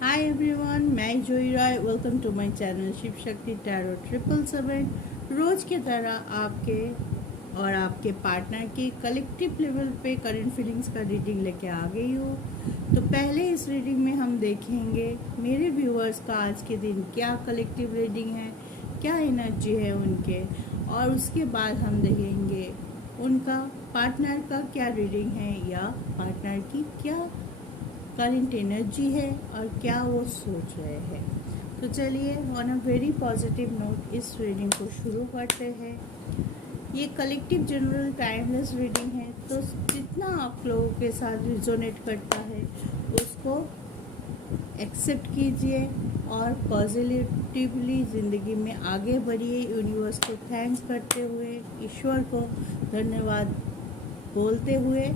हाय everyone, मैं Joyee Roy. Welcome to my channel Shiv Shakti tarot 777। रोज़ की तरह आपके और आपके पार्टनर की कलेक्टिव लेवल पे करंट फीलिंग्स का रीडिंग लेके आ गई हूँ। तो पहले इस रीडिंग में हम देखेंगे मेरे व्यूअर्स का आज के दिन क्या कलेक्टिव रीडिंग है, क्या एनर्जी है उनके, और उसके बाद हम देखेंगे उनका पार्टनर का क्या रीडिंग है या पार्टनर की क्या करंट एनर्जी है और क्या वो सोच रहे हैं। तो चलिए on a very positive note इस रीडिंग को शुरू करते हैं। ये कलेक्टिव जनरल टाइमलेस रीडिंग है, तो जितना आप लोगों के साथ रिजोनेट करता है उसको एक्सेप्ट कीजिए और पॉजिटिवली ज़िंदगी में आगे बढ़िए। यूनिवर्स को थैंक्स करते हुए, ईश्वर को धन्यवाद बोलते हुए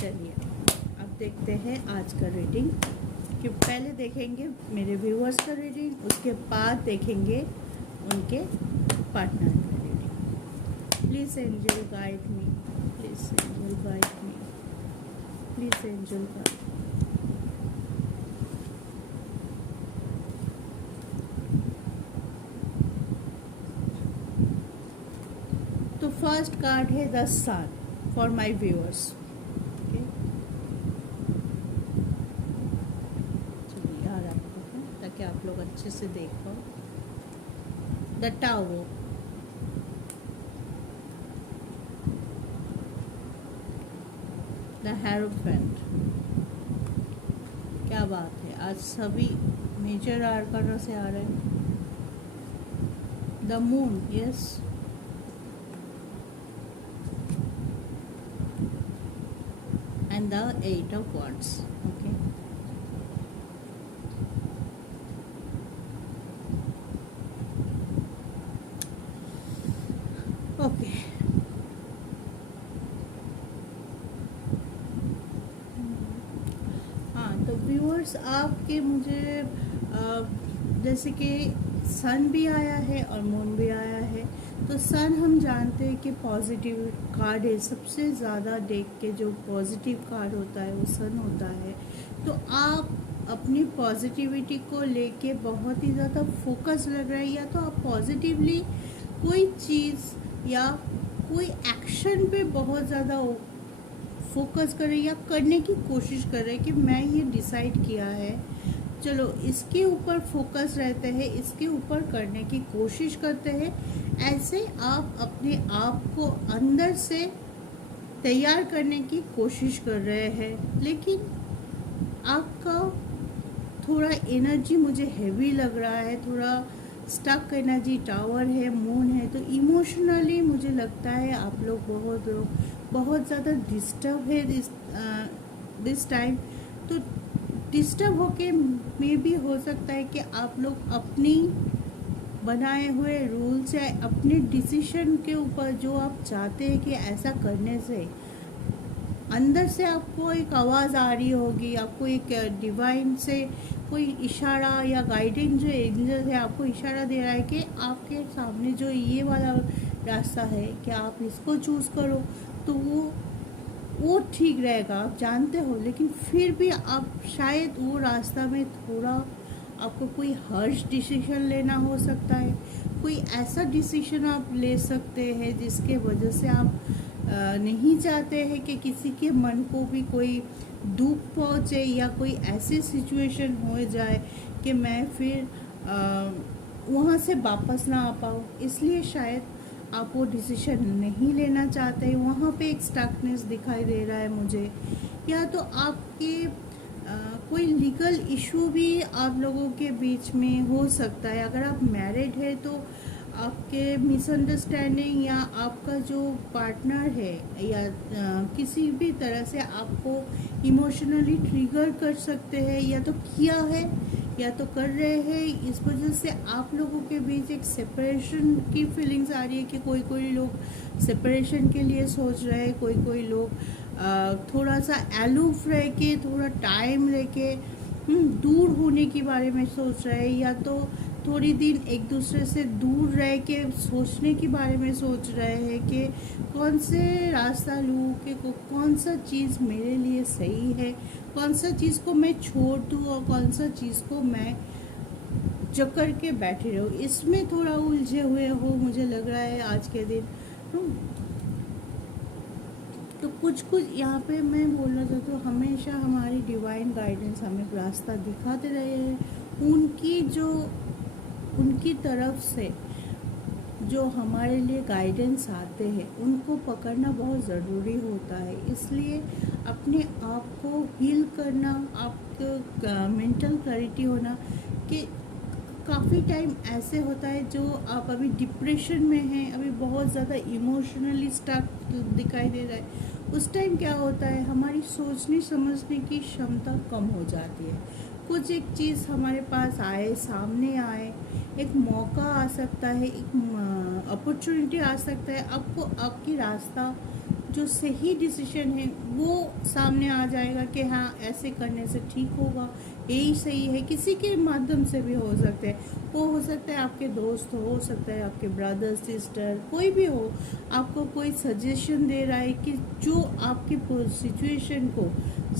चलिए अब देखते हैं आज का रीडिंग। कि पहले देखेंगे मेरे व्यूअर्स का रीडिंग, उसके बाद देखेंगे उनके पार्टनर का reading. Please angel guide me, please angel guide me, please angel guide. तो फर्स्ट कार्ड है the sun for my viewers. चलिए आ रखते हैं ताकि आप लोग अच्छे से देख पाओ। The tower, the hierophant. क्या बात है, आज सभी मेजर आर्काना से आ रहे हैं। The moon, yes, and the 8 of wands. Okay, okay. हाँ, तो व्यूअर्स आपके मुझे जैसे कि सन भी आया है और मून भी आया है। तो सन हम जानते हैं कि पॉजिटिव कार्ड है, सबसे ज़्यादा देख के जो पॉजिटिव कार्ड होता है वो सन होता है। तो आप अपनी पॉजिटिविटी को लेके बहुत ही ज़्यादा फोकस लग रहा है, या तो आप पॉजिटिवली कोई चीज़ या कोई एक्शन पे बहुत ज़्यादा फोकस करें या करने की कोशिश करें कि मैं ये डिसाइड किया है, चलो इसके ऊपर फोकस रहते हैं, इसके ऊपर करने की कोशिश करते हैं। ऐसे आप अपने आप को अंदर से तैयार करने की कोशिश कर रहे हैं, लेकिन आपका थोड़ा एनर्जी मुझे हैवी लग रहा है, थोड़ा स्टक एनर्जी। टावर है, मून है, तो इमोशनली मुझे लगता है आप लोग बहुत ज़्यादा डिस्टर्ब है दिस टाइम। तो डिस्टर्ब होके में भी हो सकता है कि आप लोग अपनी बनाए हुए रूल्स या अपने डिसीजन के ऊपर जो आप चाहते हैं कि ऐसा करने से अंदर से आपको एक आवाज़ आ रही होगी, आपको एक डिवाइन से कोई इशारा या गाइडेंस, जो एंजल है आपको इशारा दे रहा है कि आपके सामने जो ये वाला रास्ता है कि आप इसको चूज़ करो, तो वो ठीक रहेगा, आप जानते हो। लेकिन फिर भी आप शायद वो रास्ता में थोड़ा आपको कोई हर्ष डिसीजन लेना हो सकता है, कोई ऐसा डिसीजन आप ले सकते हैं जिसके वजह से आप नहीं चाहते हैं कि किसी के मन को भी कोई दुख पहुँचे या कोई ऐसी सिचुएशन हो जाए कि मैं फिर वहाँ से वापस ना आ पाऊँ, इसलिए शायद आप वो डिसीजन नहीं लेना चाहते। वहाँ पे एक स्टकनेस दिखाई दे रहा है मुझे, या तो आपके कोई लीगल इशू भी आप लोगों के बीच में हो सकता है। अगर आप मैरिड है तो आपके मिसअंडरस्टैंडिंग या आपका जो पार्टनर है या किसी भी तरह से आपको इमोशनली ट्रिगर कर सकते हैं, या तो किया है या तो कर रहे हैं। इस वजह से आप लोगों के बीच एक सेपरेशन की फीलिंग्स आ रही है कि कोई लोग सेपरेशन के लिए सोच रहे हैं, कोई लोग थोड़ा सा एलूफ रह के, थोड़ा टाइम रह के दूर होने के बारे में सोच रहे हैं, या तो थोड़ी दिन एक दूसरे से दूर रह के सोचने के बारे में सोच रहे हैं कि कौन से रास्ता लूँ, कि कौन सा चीज़ मेरे लिए सही है, कौन सा चीज़ को मैं छोड़ दूँ और कौन सा चीज़ को मैं जकड़ के बैठे रहूँ, इसमें थोड़ा उलझे हुए हो मुझे लग रहा है आज के दिन। तो कुछ यहाँ पे मैं बोलना चाहती हूँ, हमेशा हमारी डिवाइन गाइडेंस हमें रास्ता दिखाते रहे हैं। उनकी तरफ से जो हमारे लिए गाइडेंस आते हैं उनको पकड़ना बहुत ज़रूरी होता है। इसलिए अपने आप को हील करना, आपको मेंटल क्लैरिटी होना कि काफ़ी टाइम ऐसे होता है जो आप अभी डिप्रेशन में हैं, अभी बहुत ज़्यादा इमोशनली स्टक दिखाई दे रहा है, उस टाइम क्या होता है हमारी सोचने समझने की क्षमता कम हो जाती है। कुछ एक चीज़ हमारे पास आए, सामने आए, एक मौका आ सकता है, एक अपॉर्चुनिटी आ सकता है, आपको आपकी रास्ता जो सही डिसीजन है वो सामने आ जाएगा कि हाँ ऐसे करने से ठीक होगा, यही सही है। किसी के माध्यम से भी हो सकता है, वो हो सकता है आपके दोस्त हो सकता है आपके ब्रदर सिस्टर, कोई भी हो, आपको कोई सजेशन दे रहा है कि जो आपकी सिचुएशन को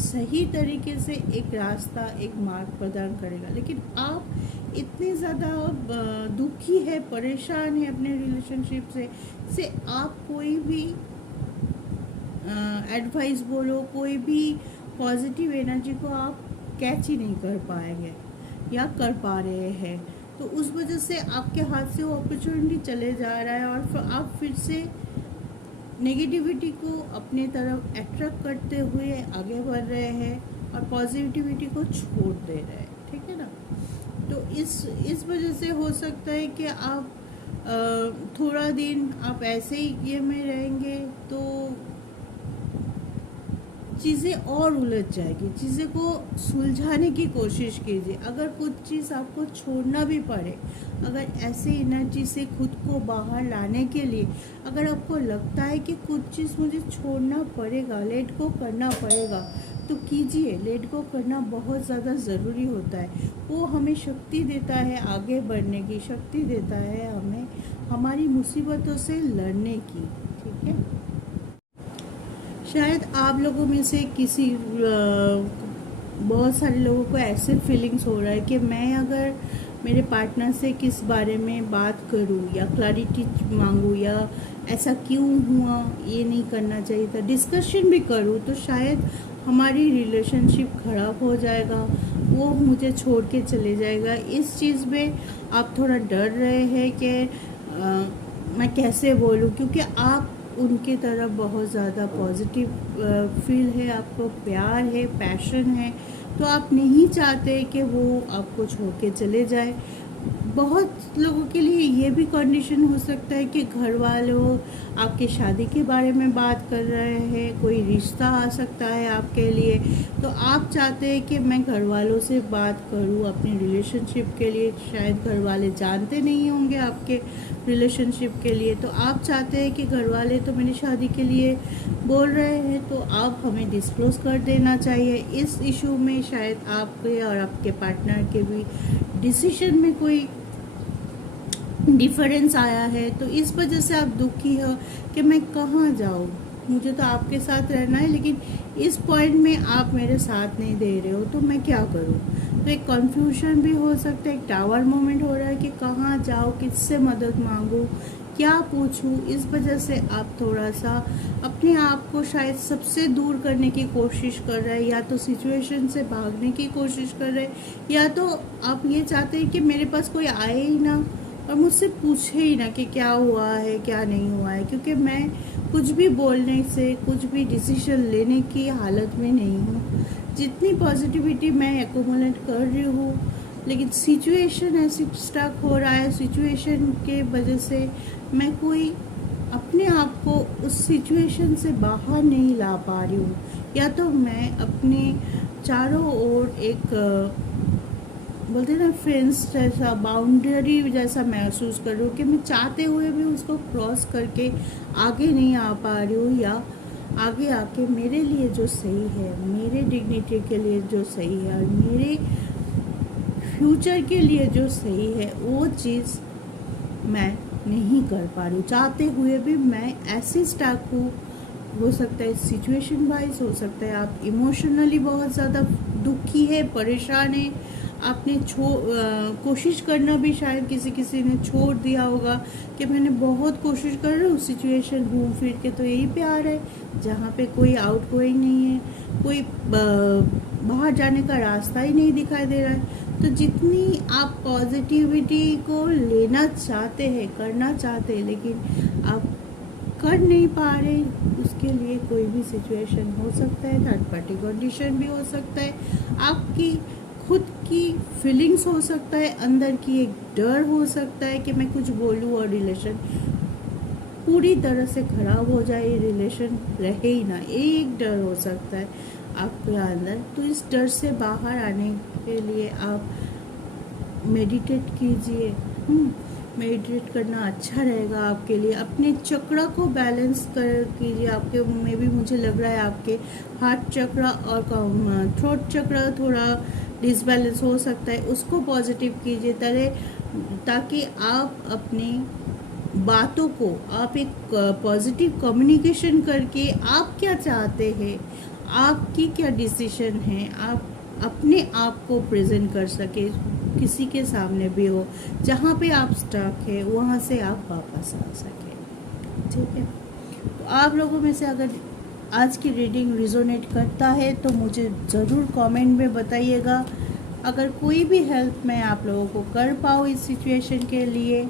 सही तरीके से एक रास्ता, एक मार्ग प्रदान करेगा। लेकिन आप इतने ज़्यादा दुखी है, परेशान है अपने रिलेशनशिप से आप कोई भी एडवाइस बोलो, कोई भी पॉजिटिव एनर्जी को आप कैच ही नहीं कर पाएंगे या कर पा रहे हैं। तो उस वजह से आपके हाथ से वो अपॉर्चुनिटी चले जा रहा है और आप फिर से नेगेटिविटी को अपने तरफ अट्रैक्ट करते हुए आगे बढ़ रहे हैं और पॉजिटिविटी को छोड़ दे रहे हैं। ठीक है ना? तो इस वजह से हो सकता है कि आप थोड़ा दिन आप ऐसे ही ये में रहेंगे तो चीज़ें और उलझ जाएगी। चीज़ें को सुलझाने की कोशिश कीजिए। अगर कुछ चीज़ आपको छोड़ना भी पड़े, अगर ऐसे एनर्जी से खुद को बाहर लाने के लिए अगर आपको लगता है कि कुछ चीज़ मुझे छोड़ना पड़ेगा, लेट गो करना पड़ेगा, तो कीजिए। लेट गो करना बहुत ज़्यादा ज़रूरी होता है। वो हमें शक्ति देता है, आगे बढ़ने की शक्ति देता है, हमें हमारी मुसीबतों से लड़ने की। ठीक है? शायद आप लोगों में से बहुत सारे लोगों को ऐसे फीलिंग्स हो रहा है कि मैं अगर मेरे पार्टनर से किस बारे में बात करूं या क्लैरिटी मांगूं या ऐसा क्यों हुआ, ये नहीं करना चाहिए था, डिस्कशन भी करूं तो शायद हमारी रिलेशनशिप ख़राब हो जाएगा, वो मुझे छोड़ के चले जाएगा। इस चीज़ में आप थोड़ा डर रहे हैं कि मैं कैसे बोलूं, क्योंकि आप उनकी तरफ बहुत ज़्यादा पॉजिटिव फील है, आपको प्यार है, पैशन है, तो आप नहीं चाहते कि वो आपको छोड़ के चले जाए। बहुत लोगों के लिए ये भी कंडीशन हो सकता है कि घर वालों आपके शादी के बारे में बात कर रहे हैं, कोई रिश्ता आ सकता है आपके लिए, तो आप चाहते हैं कि मैं घर वालों से बात करूं अपने रिलेशनशिप के लिए। शायद घर वाले जानते नहीं होंगे आपके रिलेशनशिप के लिए, तो आप चाहते हैं कि घर वाले तो मेरी शादी के लिए बोल रहे हैं, तो आप हमें डिस्क्लोज़ कर देना चाहिए। इस इशू में शायद आपके और आपके पार्टनर के भी डिसीजन में कोई डिफरेंस आया है, तो इस वजह से आप दुखी हो कि मैं कहाँ जाऊँ, मुझे तो आपके साथ रहना है लेकिन इस पॉइंट में आप मेरे साथ नहीं दे रहे हो, तो मैं क्या करूँ। तो एक कन्फ्यूजन भी हो सकता है, एक टावर मोमेंट हो रहा है कि कहाँ जाऊँ, किससे मदद मांगूँ, क्या पूछूँ। इस वजह से आप थोड़ा सा अपने आप को शायद सबसे दूर करने की कोशिश कर रहे हैं, या तो सिचुएशन से भागने की कोशिश कर रहे हैं, या तो आप ये चाहते हैं कि मेरे पास कोई आए ही ना और मुझसे पूछे ही ना कि क्या हुआ है क्या नहीं हुआ है, क्योंकि मैं कुछ भी बोलने से, कुछ भी डिसीजन लेने की हालत में नहीं हूँ। जितनी पॉजिटिविटी मैं एक्यूमुलेट कर रही हूँ, लेकिन सिचुएशन ऐसी स्टक हो रहा है, सिचुएशन के वजह से मैं कोई अपने आप को उस सिचुएशन से बाहर नहीं ला पा रही हूँ। या तो मैं अपने चारों ओर एक बोलते हैं ना फेंस जैसा, बाउंड्री जैसा महसूस कर रही हूँ कि मैं चाहते हुए भी उसको क्रॉस करके आगे नहीं आ पा रही हूँ, या आगे आके मेरे लिए जो सही है, मेरे डिग्निटी के लिए जो सही है और मेरे फ्यूचर के लिए जो सही है वो चीज़ मैं नहीं कर पा रही हूँ। चाहते हुए भी मैं ऐसे स्टक हूँ। हो सकता है सिचुएशन वाइज, हो सकता है आप इमोशनली बहुत ज़्यादा दुखी है, परेशान है। आपने कोशिश करना भी शायद किसी ने छोड़ दिया होगा कि मैंने बहुत कोशिश कर रही हूँ, सिचुएशन घूम फिर के तो यही पे आ रहा है जहाँ पे कोई आउट गोइंग नहीं है, कोई बाहर जाने का रास्ता ही नहीं दिखाई दे रहा है। तो जितनी आप पॉजिटिविटी को लेना चाहते हैं, करना चाहते हैं, लेकिन आप कर नहीं पा रहे, उसके लिए कोई भी सिचुएशन हो सकता है, थर्ड पार्टी कंडीशन भी हो सकता है, आपकी खुद की फीलिंग्स हो सकता है, अंदर की एक डर हो सकता है कि मैं कुछ बोलूँ और रिलेशन पूरी तरह से ख़राब हो जाए, रिलेशन रहे ही ना, एक डर हो सकता है आपके अंदर। तो इस डर से बाहर आने के लिए आप मेडिटेट कीजिए। मेडिटेट करना अच्छा रहेगा आपके लिए। अपने चक्र को बैलेंस कर कीजिए। आपके में भी मुझे लग रहा है आपके हार्ट चक्र और थ्रोट चक्र थोड़ा डिसबैलेंस हो सकता है, उसको पॉजिटिव कीजिए ताकि आप अपनी बातों को आप एक पॉजिटिव कम्युनिकेशन करके आप क्या चाहते हैं, आपकी क्या डिसीजन है, आप अपने आप को प्रेजेंट कर सके, किसी के सामने भी हो, जहाँ पे आप स्टक है वहाँ से आप वापस आ सके। ठीक है, तो आप लोगों में से अगर आज की रीडिंग रिजोनेट करता है तो मुझे ज़रूर कमेंट में बताइएगा। अगर कोई भी हेल्प मैं आप लोगों को कर पाऊँ इस सिचुएशन के लिए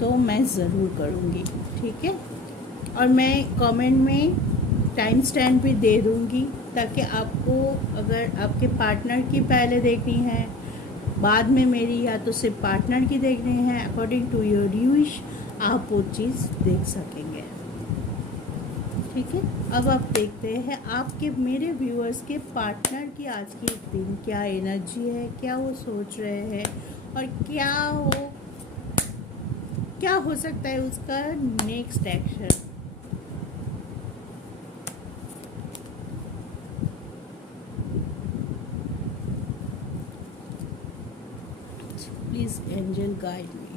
तो मैं ज़रूर करूँगी। ठीक है, और मैं कमेंट में टाइम स्टैम्प भी दे दूँगी ताकि आपको अगर आपके पार्टनर की पहले देखनी है, बाद में मेरी, या तो सिर्फ पार्टनर की देखनी है, अकॉर्डिंग टू योर विश आप वो चीज़ देख सकेंगे। ठीक है, अब आप देखते हैं आपके मेरे व्यूअर्स के पार्टनर की आज की दिन क्या एनर्जी है, क्या वो सोच रहे हैं और क्या हो सकता है उसका next action. Please angel guide मी।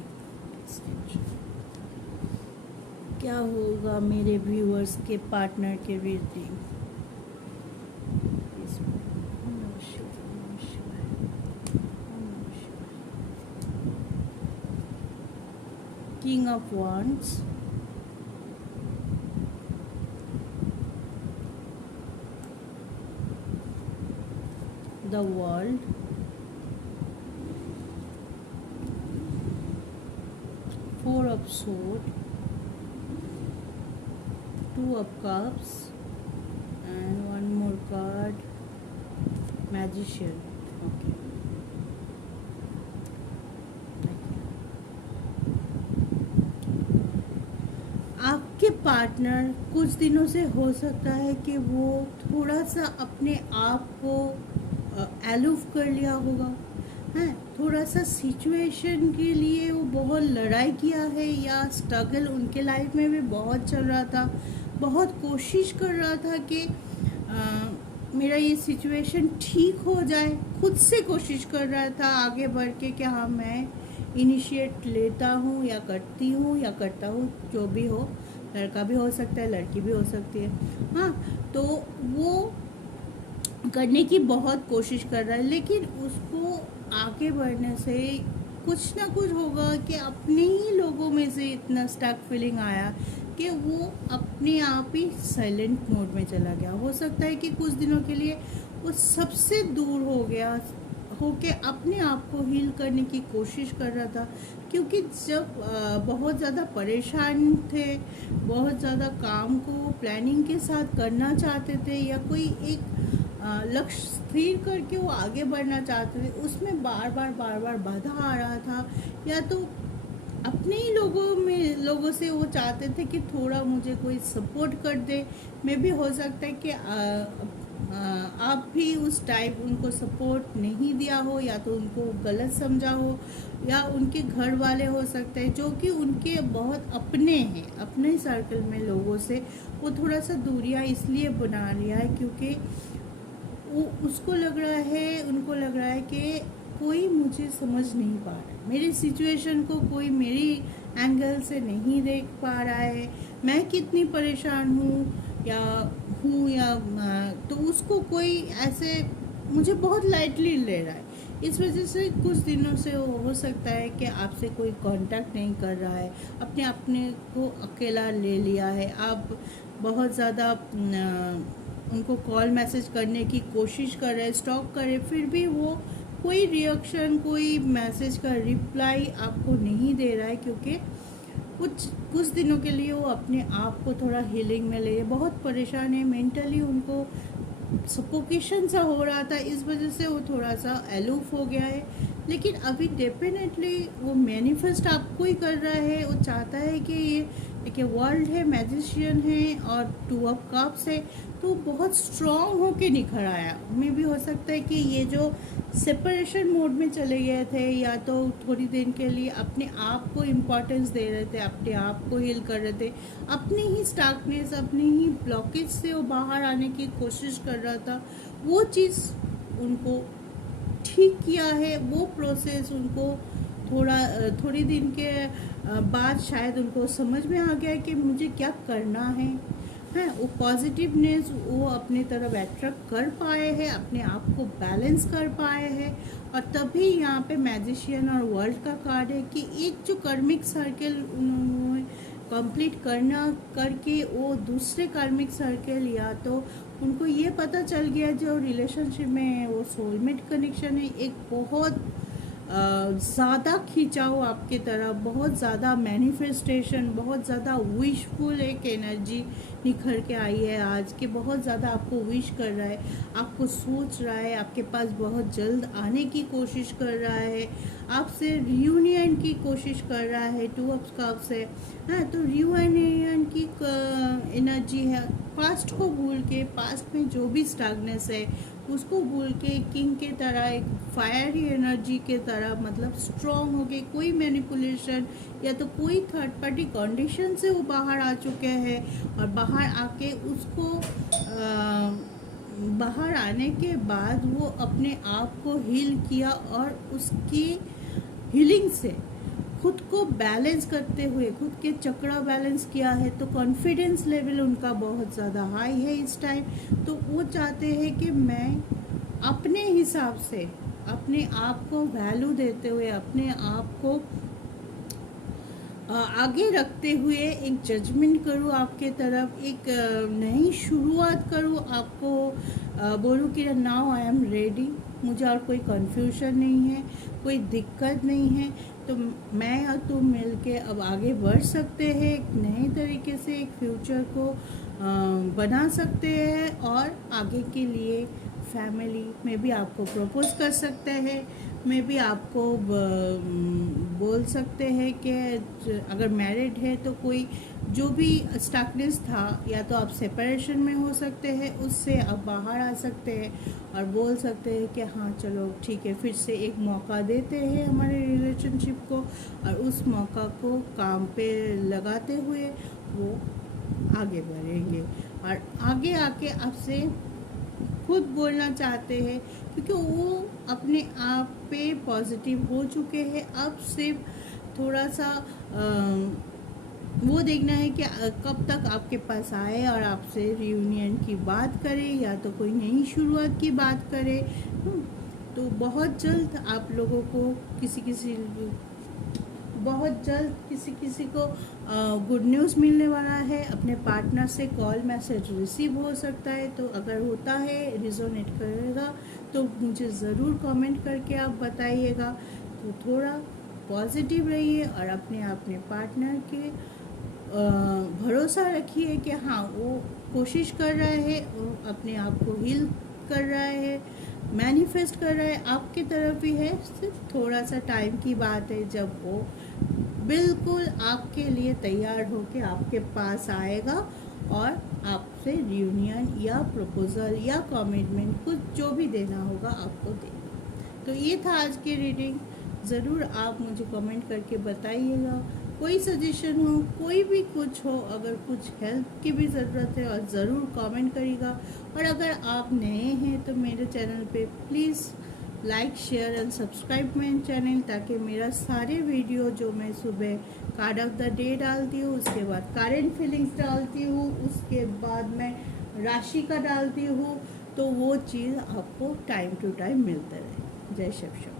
क्या होगा मेरे व्यूअर्स के पार्टनर के reading. King of Wands, the World, Four of Swords, Two of Cups, and one more card, Magician. Okay. आपके पार्टनर कुछ दिनों से हो सकता है कि वो थोड़ा सा अपने आप को एलूफ कर लिया होगा, हैं, थोड़ा सा सिचुएशन के लिए वो बहुत लड़ाई किया है, या स्ट्रगल उनके लाइफ में भी बहुत चल रहा था, बहुत कोशिश कर रहा था कि मेरा ये सिचुएशन ठीक हो जाए, खुद से कोशिश कर रहा था आगे बढ़ के कि हाँ मैं इनिशिएट लेता हूँ या करती हूँ या करता हूँ, जो भी हो, लड़का भी हो सकता है, लड़की भी हो सकती है। हाँ, तो वो करने की बहुत कोशिश कर रहा है, लेकिन उसको आगे बढ़ने से कुछ ना कुछ होगा कि अपने ही लोगों में से इतना स्टक फीलिंग आया कि वो अपने आप ही साइलेंट मोड में चला गया। हो सकता है कि कुछ दिनों के लिए वो सबसे दूर हो गया, होके अपने आप को हील करने की कोशिश कर रहा था, क्योंकि जब बहुत ज़्यादा परेशान थे, बहुत ज़्यादा काम को प्लानिंग के साथ करना चाहते थे, या कोई एक लक्ष्य स्थिर करके वो आगे बढ़ना चाहते थे, उसमें बार बार बाधा आ रहा था, या तो अपने ही लोगों से वो चाहते थे कि थोड़ा मुझे कोई सपोर्ट कर दे। मे भी हो सकता है कि आप भी उस टाइम उनको सपोर्ट नहीं दिया हो, या तो उनको गलत समझा हो, या उनके घर वाले हो सकते हैं जो कि उनके बहुत अपने हैं, अपने सर्कल में लोगों से वो थोड़ा सा दूरियां इसलिए बना लिया है क्योंकि उसको लग रहा है, उनको लग रहा है कि कोई मुझे समझ नहीं पा रहा है, मेरी सिचुएशन को कोई मेरी एंगल से नहीं देख पा रहा है, मैं कितनी परेशान हूँ, तो उसको कोई ऐसे मुझे बहुत लाइटली ले रहा है। इस वजह से कुछ दिनों से हो सकता है कि आपसे कोई कांटेक्ट नहीं कर रहा है, अपने को अकेला ले लिया है, आप बहुत ज़्यादा उनको कॉल मैसेज करने की कोशिश कर रहे हैं, स्टॉक कर रहे, फिर भी वो कोई रिएक्शन, कोई मैसेज का रिप्लाई आपको नहीं दे रहा है, क्योंकि कुछ दिनों के लिए वो अपने आप को थोड़ा हीलिंग में ले, बहुत परेशान है, मेंटली उनको सफोकेशन सा हो रहा था, इस वजह से वो थोड़ा सा एलूफ हो गया है। लेकिन अभी डेफिनेटली वो मैनिफेस्ट आपको ही कर रहा है, वो चाहता है कि ये एक वर्ल्ड है, मैजिशियन है और 2 ऑफ कप्स है, तो बहुत स्ट्रॉन्ग होके निखर आया। मे भी हो सकता है कि ये जो सेपरेशन मोड में चले गए थे, या तो थोड़ी देर के लिए अपने आप को इम्पोर्टेंस दे रहे थे, अपने आप को हील कर रहे थे, अपनी ही स्टार्कनेस, अपनी ही ब्लॉकेज से वो बाहर आने की कोशिश कर रहा था, वो चीज़ उनको ठीक किया है। वो प्रोसेस उनको थोड़ी दिन के बाद शायद उनको समझ में आ गया कि मुझे क्या करना है। वो पॉजिटिवनेस वो अपने तरफ अट्रैक्ट कर पाए हैं, अपने आप को बैलेंस कर पाए हैं, और तभी यहाँ पे मैजिशियन और वर्ल्ड का कार्ड है कि एक जो कर्मिक सर्कल उन्होंने कंप्लीट करके वो दूसरे कार्मिक सर्कल, या तो उनको ये पता चल गया जो रिलेशनशिप में है वो सोलमेट कनेक्शन है, एक बहुत ज़्यादा खिंचाव आपके तरफ, बहुत ज़्यादा मैनिफेस्टेशन, बहुत ज़्यादा विशफुल एक एनर्जी निखर के आई है आज के, बहुत ज़्यादा आपको विश कर रहा है, आपको सोच रहा है, आपके पास बहुत जल्द आने की कोशिश कर रहा है, आपसे रियूनियन की कोशिश कर रहा है, 2 ऑफ कप्स है। तो रियूनियन की एनर्जी है, पास्ट को भूल के, पास्ट में जो भी स्टैग्नेस है उसको भूल के किंग के तरह, एक फायरी एनर्जी के तरह, मतलब स्ट्रॉन्ग हो गए, कोई मैनिपुलेशन या तो कोई थर्ड पार्टी कंडीशन से वो बाहर आ चुके हैं, और बाहर आके उसको बाहर आने के बाद वो अपने आप को हील किया, और उसकी हीलिंग से खुद को बैलेंस करते हुए खुद के चक्रा बैलेंस किया है, तो कॉन्फिडेंस लेवल उनका बहुत ज़्यादा हाई है इस टाइम। तो वो चाहते हैं कि मैं अपने हिसाब से अपने आप को वैल्यू देते हुए, अपने आप को आगे रखते हुए एक जजमेंट करूँ आपके तरफ, एक नई शुरुआत करूँ, आपको बोलूँ कि नाउ आई एम रेडी, मुझे और कोई कन्फ्यूजन नहीं है, कोई दिक्कत नहीं है, तो मैं और तुम मिलके अब आगे बढ़ सकते हैं, एक नए तरीके से एक फ्यूचर को बना सकते हैं, और आगे के लिए फैमिली में भी आपको प्रपोज कर सकते हैं, में भी आपको बोल सकते हैं कि अगर मैरिड है तो कोई जो भी स्टकनेस था, या तो आप सेपरेशन में हो सकते हैं, उससे आप बाहर आ सकते हैं और बोल सकते हैं कि हाँ चलो ठीक है, फिर से एक मौका देते हैं हमारे रिलेशनशिप को, और उस मौका को काम पे लगाते हुए वो आगे बढ़ेंगे, और आगे आके आपसे खुद बोलना चाहते हैं, क्योंकि वो अपने आप पे पॉजिटिव हो चुके हैं। अब सिर्फ थोड़ा सा वो देखना है कि कब तक आपके पास आए और आपसे रियूनियन की बात करे, या तो कोई नई शुरुआत की बात करे। तो बहुत जल्द आप लोगों को बहुत जल्द किसी को गुड न्यूज़ मिलने वाला है, अपने पार्टनर से कॉल मैसेज रिसीव हो सकता है। तो अगर होता है, रिजोनेट करेगा, तो मुझे ज़रूर कमेंट करके आप बताइएगा। तो थोड़ा पॉजिटिव रहिए और अपने पार्टनर के भरोसा रखिए कि हाँ वो कोशिश कर रहा है, वो अपने आप को हील कर रहा है, मैनिफेस्ट कर रहा है, आपकी तरफ ही है। सिर्फ थोड़ा सा टाइम की बात है जब वो बिल्कुल आपके लिए तैयार होके आपके पास आएगा और आपसे रियूनियन या प्रपोजल या कमिटमेंट कुछ जो भी देना होगा आपको देगा। तो ये था आज की रीडिंग। ज़रूर आप मुझे कमेंट करके बताइएगा कोई सजेशन हो, कोई भी कुछ हो, अगर कुछ हेल्प की भी ज़रूरत है और ज़रूर कमेंट करिएगा। और अगर आप नए हैं तो मेरे चैनल पे please like share and subscribe मेरे चैनल, ताकि मेरा सारे वीडियो जो मैं सुबह कार्ड ऑफ द डे डालती हूँ, उसके बाद करेंट फीलिंग्स डालती हूँ, उसके बाद मैं राशि का डालती हूँ, तो वो चीज़ आपको टाइम टू टाइम मिलता रहे। जय शिव शंकर।